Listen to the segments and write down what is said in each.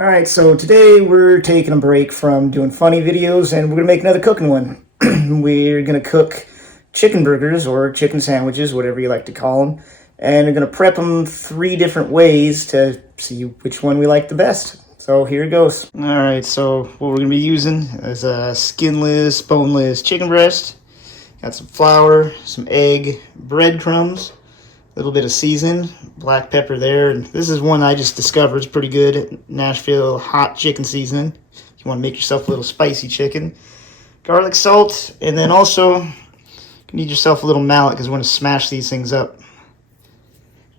Alright, so today we're taking a break from doing funny videos and we're going to make another cooking one. We're going to cook chicken burgers or chicken sandwiches, whatever you like to call them. And we're going to prep them 3 different ways to see which one we like the best. So here it goes. Alright, so what we're going to be using is a skinless, boneless chicken breast. Got some flour, some egg, breadcrumbs, a little bit of season, black pepper there, and this is one I just discovered. It's pretty good. Nashville hot chicken seasoning. If you want to make yourself a little spicy chicken. Garlic salt, and then also you need yourself a little mallet because we want to smash these things up.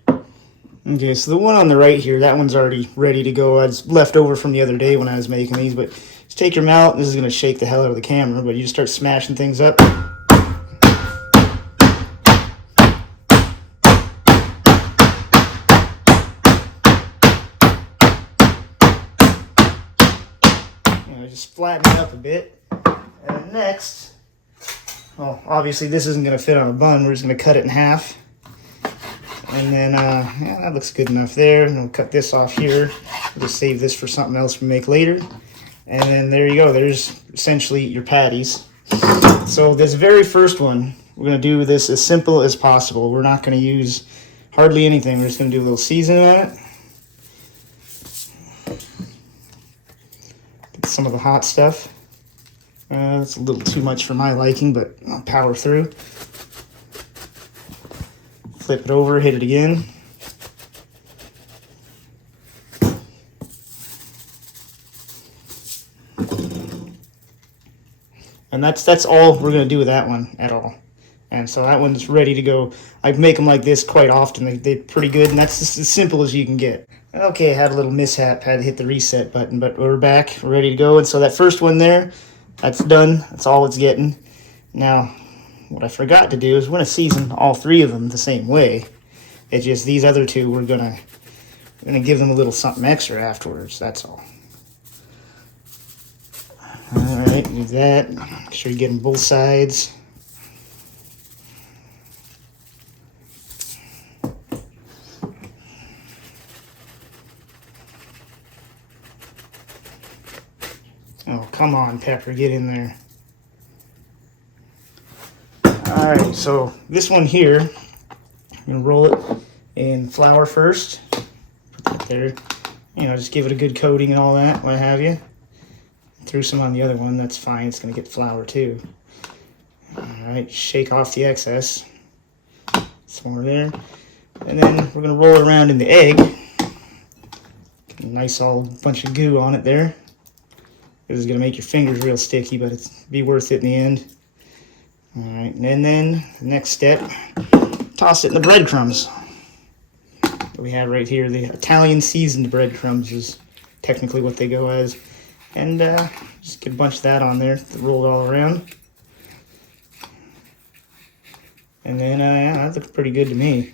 Okay, so the one on the right here, that one's already ready to go. It's left over from the other day when I was making these, but just take your mallet. This is going to shake the hell out of the camera, but you just start smashing things up. Just flatten it up a bit. And next, well, obviously this isn't going to fit on a bun. We're just going to cut it in half. And then, yeah, that looks good enough there. And we'll cut this off here. We'll just save this for something else we make later. And then there you go. There's essentially your patties. So this very first one, we're going to do this as simple as possible. We're not going to use hardly anything. We're just going to do a little seasoning on it. Some of the hot stuff. It's a little too much for my liking, but I'll power through. Flip it over, hit it again. And that's all we're going to do with that one at all. And so that one's ready to go. I make them like this quite often. They're pretty good, and that's just as simple as you can get. Okay, had a little mishap, had to hit the reset button, but we're back, we're ready to go. And so that first one there, that's done. That's all it's getting. Now, what I forgot to do is we're going to season all 3 of them the same way. It's just these other 2, we're gonna give them a little something extra afterwards, that's all. Alright, do that. Make sure you get them both sides. Oh, come on, Pepper, get in there. Alright, so this one here, I'm going to roll it in flour first. Put that there. You know, just give it a good coating and all that, what have you. Threw some on the other one, that's fine. It's going to get flour too. Alright, shake off the excess. Some more there. And then we're going to roll it around in the egg. Get a nice all bunch of goo on it there. This is going to make your fingers real sticky, but it's be worth it in the end. Alright, and then the next step, toss it in the breadcrumbs that we have right here. The Italian seasoned breadcrumbs is technically what they go as. And just get a bunch of that on there, roll it all around. And then, yeah, that looks pretty good to me.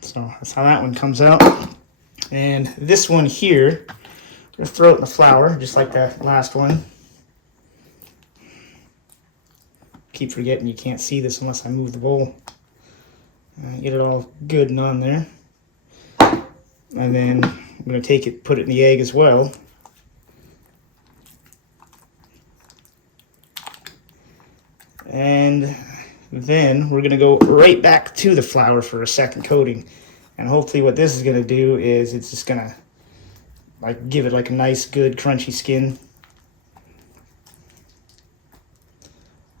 So that's how that one comes out. And this one here, we're going to throw it in the flour, just like that last one. Keep forgetting you can't see this unless I move the bowl. Get it all good and on there. And then I'm going to take it, put it in the egg as well. And then we're going to go right back to the flour for a second coating. And hopefully what this is going to do is it's just going to like give it like a nice good crunchy skin.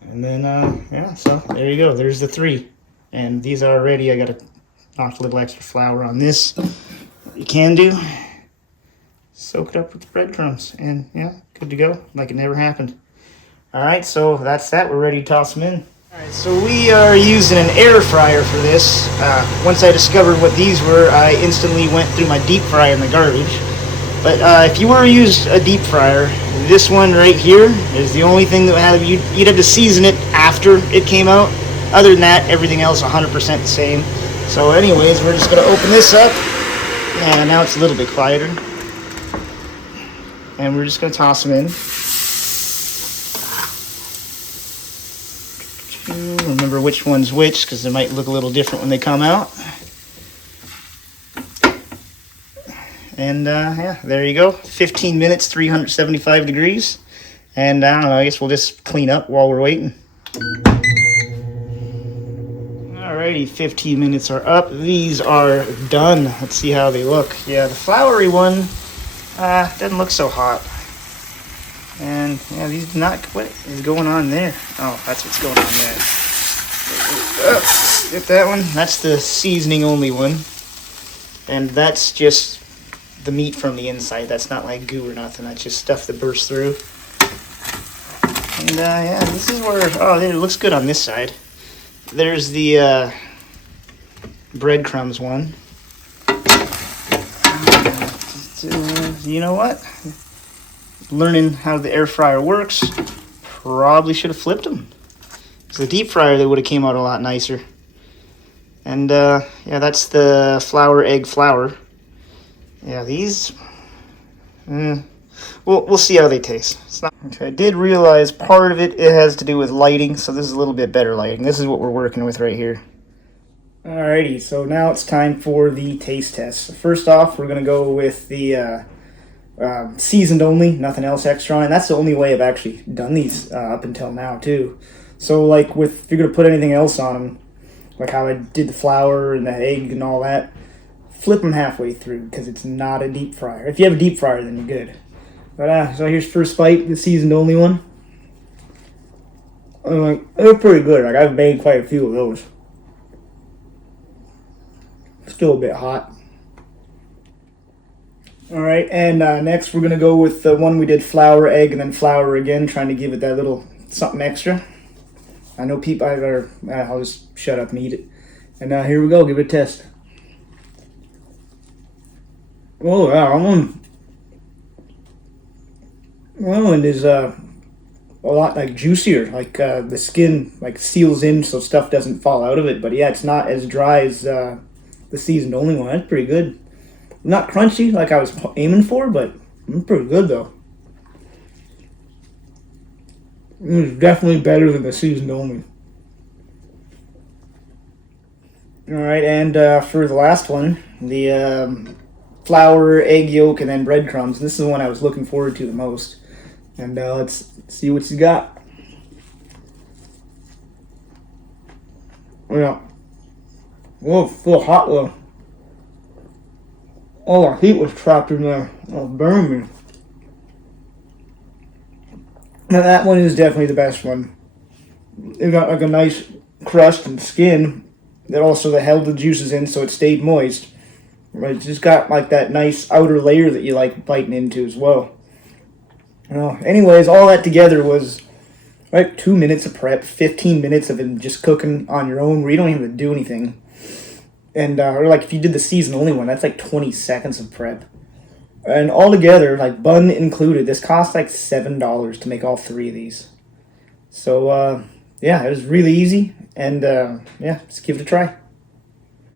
And then yeah, so there you go, there's the 3. And these are ready. I got to knock a little extra flour on this. What you can do, soak it up with the breadcrumbs, and yeah, good to go, like it never happened. Alright, so that's that. We're ready to toss them in. Alright, so we are using an air fryer for this. Once I discovered what these were, I instantly went through my deep fry in the garbage. But if you were to use a deep fryer, this one right here is the only thing that you'd have to season it after it came out. Other than that, everything else 100% the same. So anyways, we're just going to open this up. And now it's a little bit quieter. And we're just going to toss them in. Remember which one's which, because they might look a little different when they come out. And yeah, there you go. 15 minutes, 375 degrees. And I don't know, I guess we'll just clean up while we're waiting. Alrighty, 15 minutes are up. These are done. Let's see how they look. Yeah, the floury one doesn't look so hot. And yeah, these not. What is going on there? Oh, that's what's going on there. Get that one. That's the seasoning only one. And that's just the meat from the inside. That's not like goo or nothing. That's just stuff that bursts through. And yeah, this is where, oh, it looks good on this side. There's the breadcrumbs one. You know what? Learning how the air fryer works, probably should have flipped them. Because the deep fryer, they would have came out a lot nicer. And yeah, that's the flour, egg, flour. Yeah, these, we'll see how they taste. It's not. Okay, I did realize part of it has to do with lighting, so this is a little bit better lighting. This is what we're working with right here. Alrighty, so now it's time for the taste test. First off, we're gonna go with the seasoned only, nothing else extra on, and that's the only way I've actually done these up until now too. So like if you're gonna put anything else on them, like how I did the flour and the egg and all that, flip them halfway through because it's not a deep fryer. If you have a deep fryer, then you're good. But so here's first bite, the seasoned only one. They're pretty good. Like I've made quite a few of those. Still a bit hot. Alright, and next we're going to go with the one we did flour, egg, and then flour again, trying to give it that little something extra. I know people, I'll just shut up and eat it. And here we go, give it a test. Oh, yeah, that one is a lot like juicier, like the skin like seals in so stuff doesn't fall out of it. But yeah, it's not as dry as the seasoned only one. That's pretty good. Not crunchy like I was aiming for, but it's pretty good though. It's definitely better than the seasoned only. Alright, and for the last one, the flour, egg yolk, and then breadcrumbs. This is the one I was looking forward to the most. And let's see what you got. Yeah. Whoa, still hot though. All the heat was trapped in there. Oh, burn me. Now that one is definitely the best one. It got like a nice crust and skin that also held the juices in so it stayed moist. It's just got like that nice outer layer that you like biting into as well. Anyways, all that together was like 2 minutes of prep, 15 minutes of it just cooking on your own where you don't even have to do anything. And or like if you did the season only one, that's like 20 seconds of prep. And all together, like bun included, this cost like $7 to make all 3 of these. So yeah, it was really easy. And yeah, just give it a try.